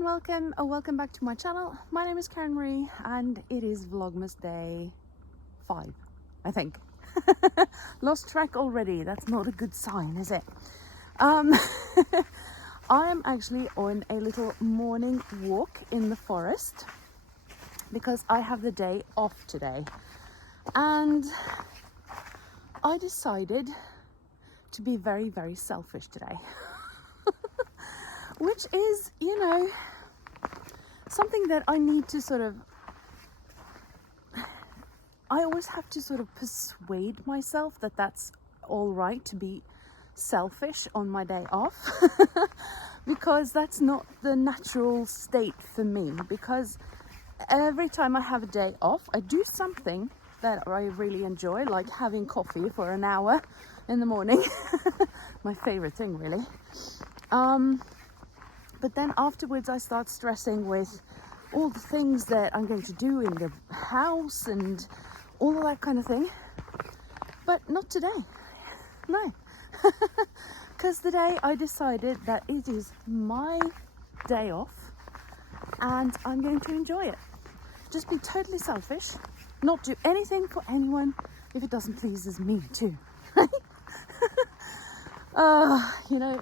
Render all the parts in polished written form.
and welcome back to my channel. My name is Karen Marie and it is Vlogmas day 5, I think. Lost track already. That's not a good sign, is it? I am actually on a little morning walk in the forest because I have the day off today, and I decided to be very, very selfish today. Which is, you know, something that I need to I always have to sort of persuade myself that that's all right to be selfish on my day off. Because that's not the natural state for me, because every time I have a day off, I do something that I really enjoy, like having coffee for an hour in the morning. My favorite thing, really. But then afterwards I start stressing with all the things that I'm going to do in the house and all of that kind of thing. But not today. No. Because today I decided that it is my day off and I'm going to enjoy it. Just be totally selfish. Not do anything for anyone if it doesn't pleases me too. Right? You know,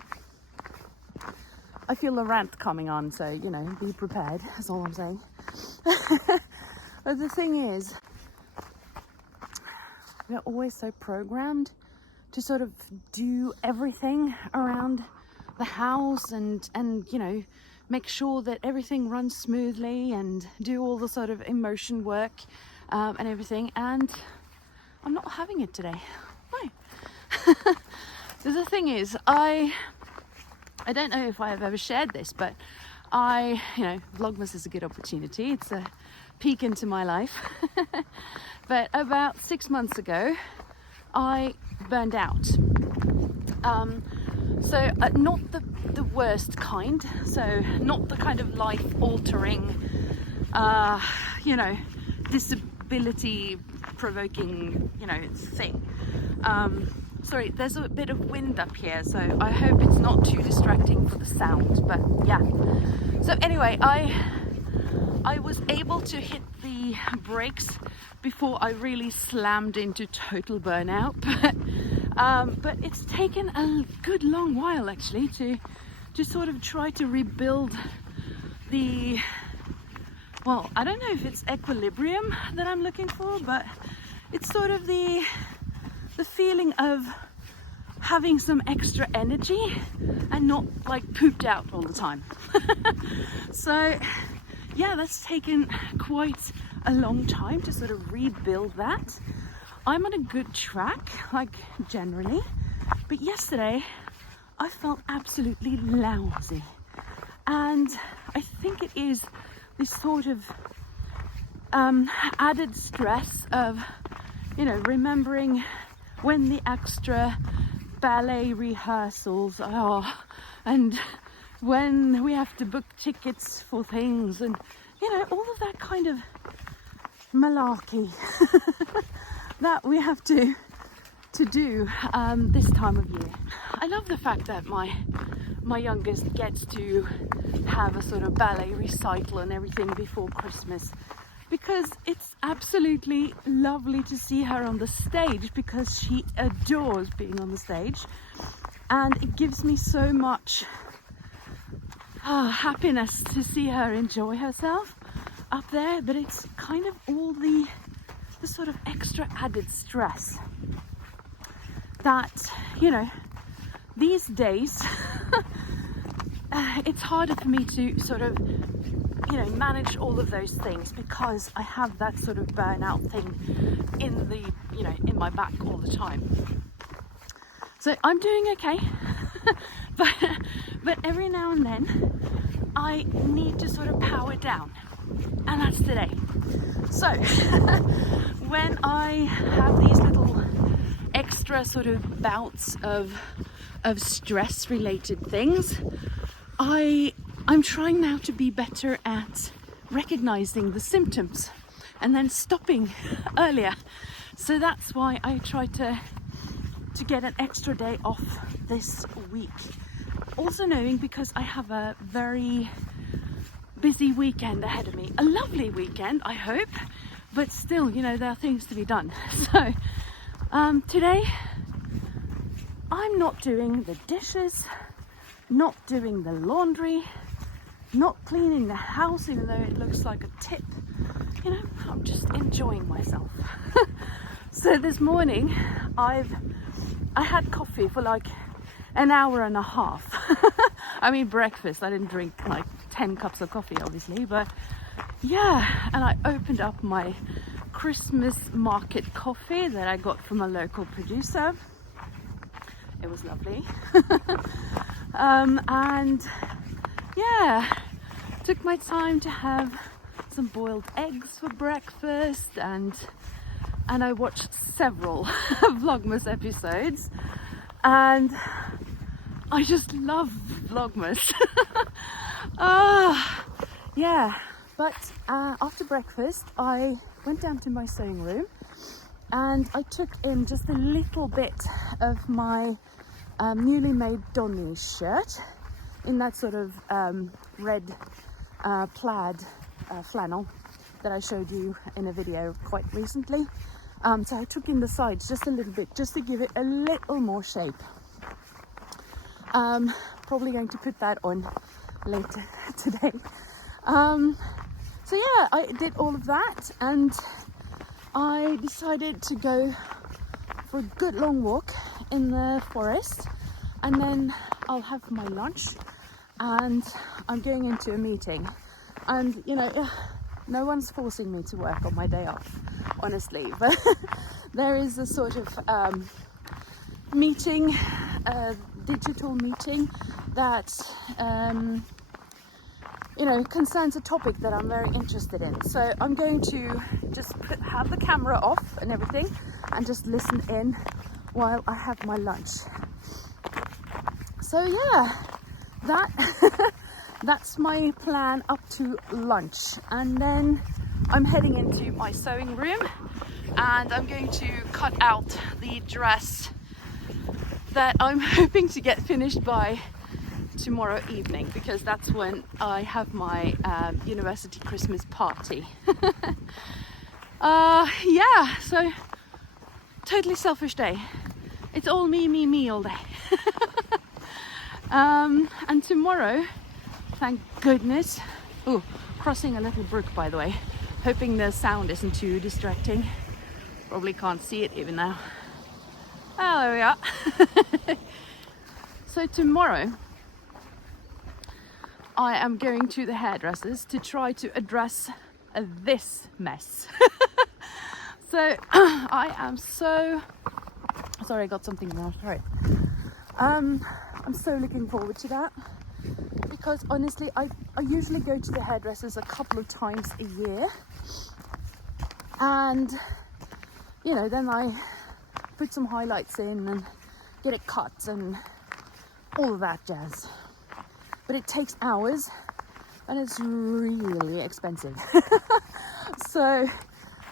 I feel a rant coming on, so, you know, be prepared, that's all I'm saying. But the thing is, we're always so programmed to sort of do everything around the house and you know, make sure that everything runs smoothly and do all the sort of emotion work and everything, and I'm not having it today. No. The thing is, I don't know if I have ever shared this, but you know, Vlogmas is a good opportunity. It's a peek into my life. But about 6 months ago, I burned out. So not the worst kind. So not the kind of life-altering, you know, disability-provoking, you know, thing. Sorry, there's a bit of wind up here, so I hope it's not too distracting for the sound, but yeah. So anyway, I was able to hit the brakes before I really slammed into total burnout. But it's taken a good long while actually to sort of try to rebuild the, well, I don't know if it's equilibrium that I'm looking for, but it's sort of the feeling of having some extra energy and not like pooped out all the time. So yeah, that's taken quite a long time to sort of rebuild that. I'm on a good track, like generally, but yesterday I felt absolutely lousy, and I think it is this sort of added stress of, you know, remembering when the extra ballet rehearsals are, and when we have to book tickets for things, and, you know, all of that kind of malarkey that we have to do this time of year. I love the fact that my youngest gets to have a sort of ballet recital and everything before Christmas, because it's absolutely lovely to see her on the stage, because she adores being on the stage, and it gives me so much happiness to see her enjoy herself up there. But it's kind of all the sort of extra added stress that, you know, these days it's harder for me to sort of, you know, manage all of those things, because I have that sort of burnout thing in the, you know, in my back all the time. So I'm doing okay. but every now and then I need to sort of power down, and that's today. So when I have these little extra sort of bouts of stress related things, I'm trying now to be better at recognizing the symptoms and then stopping earlier. So that's why I try to get an extra day off this week. Also knowing, because I have a very busy weekend ahead of me. A lovely weekend, I hope, but still, you know, there are things to be done. So today I'm not doing the dishes, not doing the laundry, not cleaning the house, even though it looks like a tip. You know, I'm just enjoying myself. So this morning I had coffee for like an hour and a half. I mean breakfast. I didn't drink like 10 cups of coffee obviously, but yeah, and I opened up my Christmas market coffee that I got from a local producer. It was lovely. And yeah, took my time to have some boiled eggs for breakfast, and I watched several Vlogmas episodes, and I just love Vlogmas. Yeah, but after breakfast I went down to my sewing room and I took in just a little bit of my newly made Donny shirt in that sort of red plaid flannel that I showed you in a video quite recently. So I took in the sides just a little bit, just to give it a little more shape. Probably going to put that on later today. So yeah, I did all of that and I decided to go for a good long walk in the forest, and then I'll have my lunch and I'm going into a meeting. And you know, no one's forcing me to work on my day off, honestly, but there is a sort of meeting, digital meeting that you know, concerns a topic that I'm very interested in. So I'm going to just have the camera off and everything and just listen in while I have my lunch. So yeah, that's my plan up to lunch, and then I'm heading into my sewing room and I'm going to cut out the dress that I'm hoping to get finished by tomorrow evening, because that's when I have my university Christmas party. Yeah, so totally selfish day. It's all me all day. And tomorrow, thank goodness. Oh, crossing a little brook, by the way. Hoping the sound isn't too distracting. Probably can't see it even now. Oh, there we are. So tomorrow I am going to the hairdressers to try to address this mess. So I am so sorry, I got something in my throat. I'm so looking forward to that, because honestly I usually go to the hairdressers a couple of times a year, and you know, then I put some highlights in and get it cut and all of that jazz. But it takes hours and it's really expensive. So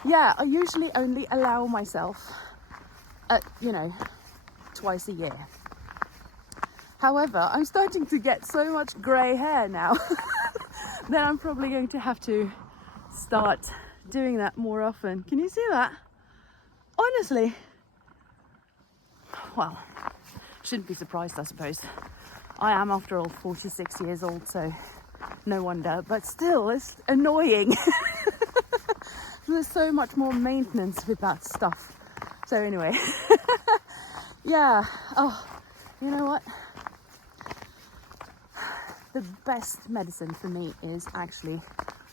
yeah, I usually only allow myself you know, twice a year. However, I'm starting to get so much grey hair now that I'm probably going to have to start doing that more often. Can you see that? Honestly, well, shouldn't be surprised, I suppose. I am, after all, 46 years old, so no wonder. But still, it's annoying. There's so much more maintenance with that stuff. So anyway, yeah. Oh, you know what? The best medicine for me is actually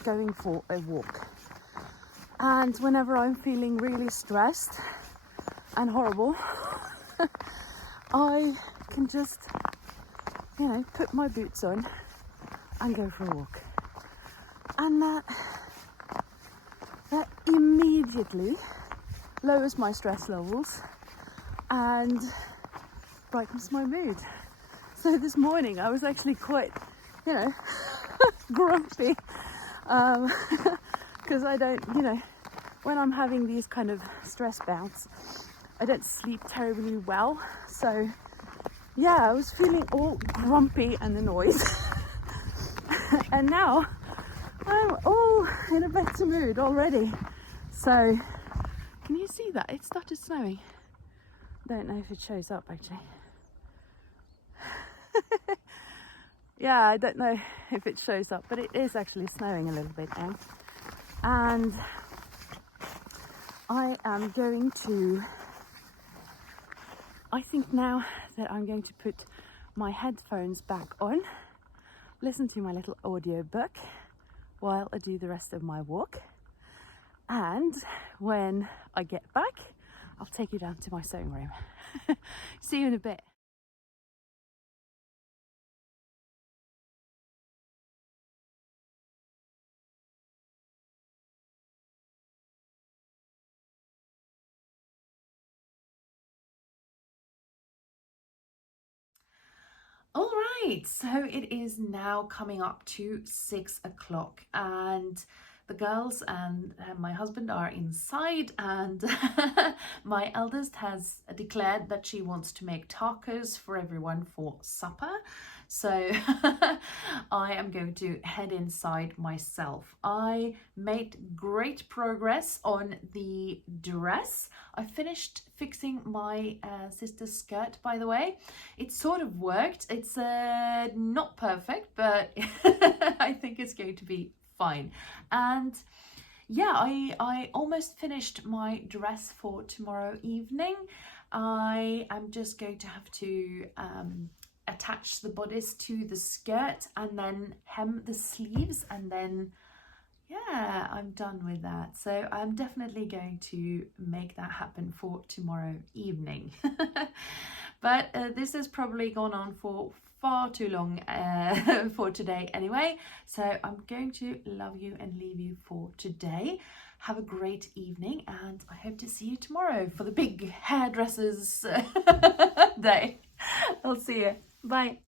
going for a walk. And whenever I'm feeling really stressed and horrible, I can just, you know, put my boots on and go for a walk. And that immediately lowers my stress levels and brightens my mood. So this morning I was actually quite, you know, grumpy, because I don't, you know, when I'm having these kind of stress bouts, I don't sleep terribly well. So yeah, I was feeling all grumpy and annoyed. And now I'm all in a better mood already. So, can you see that? It started snowing. Don't know if it shows up actually. Yeah, I don't know if it shows up, but it is actually snowing a little bit now. And I think now that I'm going to put my headphones back on, listen to my little audio book while I do the rest of my walk. And when I get back, I'll take you down to my sewing room. See you in a bit. All right, so it is now coming up to 6 o'clock and the girls and my husband are inside, and my eldest has declared that she wants to make tacos for everyone for supper. So I am going to head inside myself. I made great progress on the dress. I finished fixing my sister's skirt, by the way. It sort of worked. It's not perfect, but I think it's going to be fine. And yeah, I almost finished my dress for tomorrow evening. I am just going to have to attach the bodice to the skirt and then hem the sleeves, and then yeah, I'm done with that. So I'm definitely going to make that happen for tomorrow evening. But this has probably gone on for far too long for today anyway. So I'm going to love you and leave you for today. Have a great evening, and I hope to see you tomorrow for the big hairdressers day. I'll see you. Bye.